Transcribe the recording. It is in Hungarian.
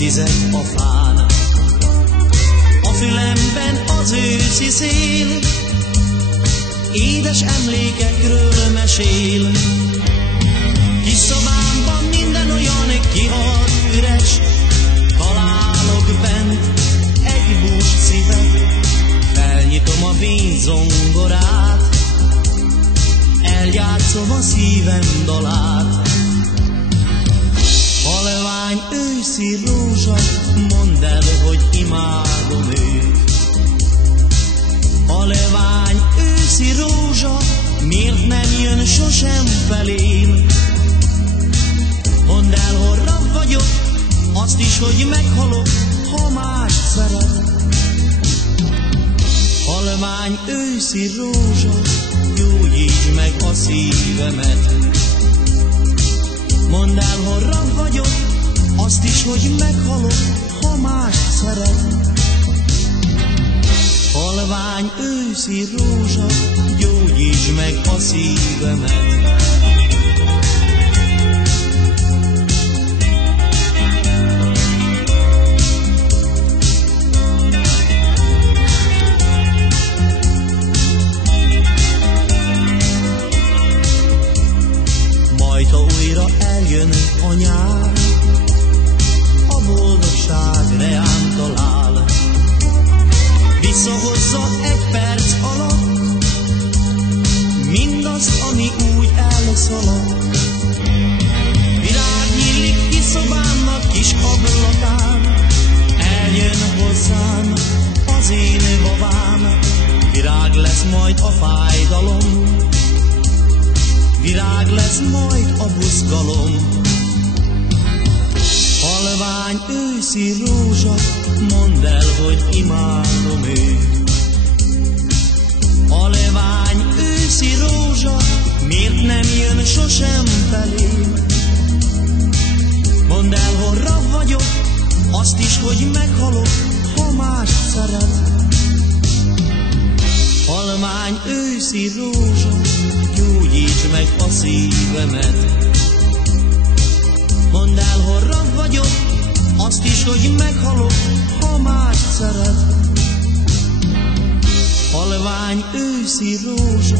szizek a fán. A fülemben az őszi szél, édes emlékekről mesél. Kis szobámban minden olyan kihalt üres, találok bent egy bús szívet. Felnyitom a vízongorát, eljátszom a szívem dalát. Halvány őszi rózsa, mondd el, hogy imádom őt. Halvány őszi rózsa, miért nem jön sosem felém? Mondd el, horra vagyok, azt is, hogy meghalok, ha más szeret. Halvány őszi rózsa, gyógyítsd meg a szívemet. Mondd el, horra vagyok, azt is, hogy meghalok, ha más szeret. Halvány őszi rózsa, gyógyítsd meg a szívemet. Majd, ha újra eljön a nyár, a boldogság reám talál. Visszahozza egy perc alatt mindazt, ami úgy elszaladt. Virág nyílik ki szobámnak kis ablakán, eljön hozzám az én babám. Virág lesz majd a fájdalom, virág lesz majd a buzgalom. Halvány őszi rózsa, mondd el, hogy imádom őt. Halvány őszi rózsa, miért nem jön sosem felém? Mondd el, horra vagyok, azt is, hogy meghalok, ha más szeret. Halvány őszi rózsa, gyógyítsd meg a szívemet. Mondd el, horra vagyok, azt is, hogy meghalok, ha más szeret. Halvány őszi rózsa,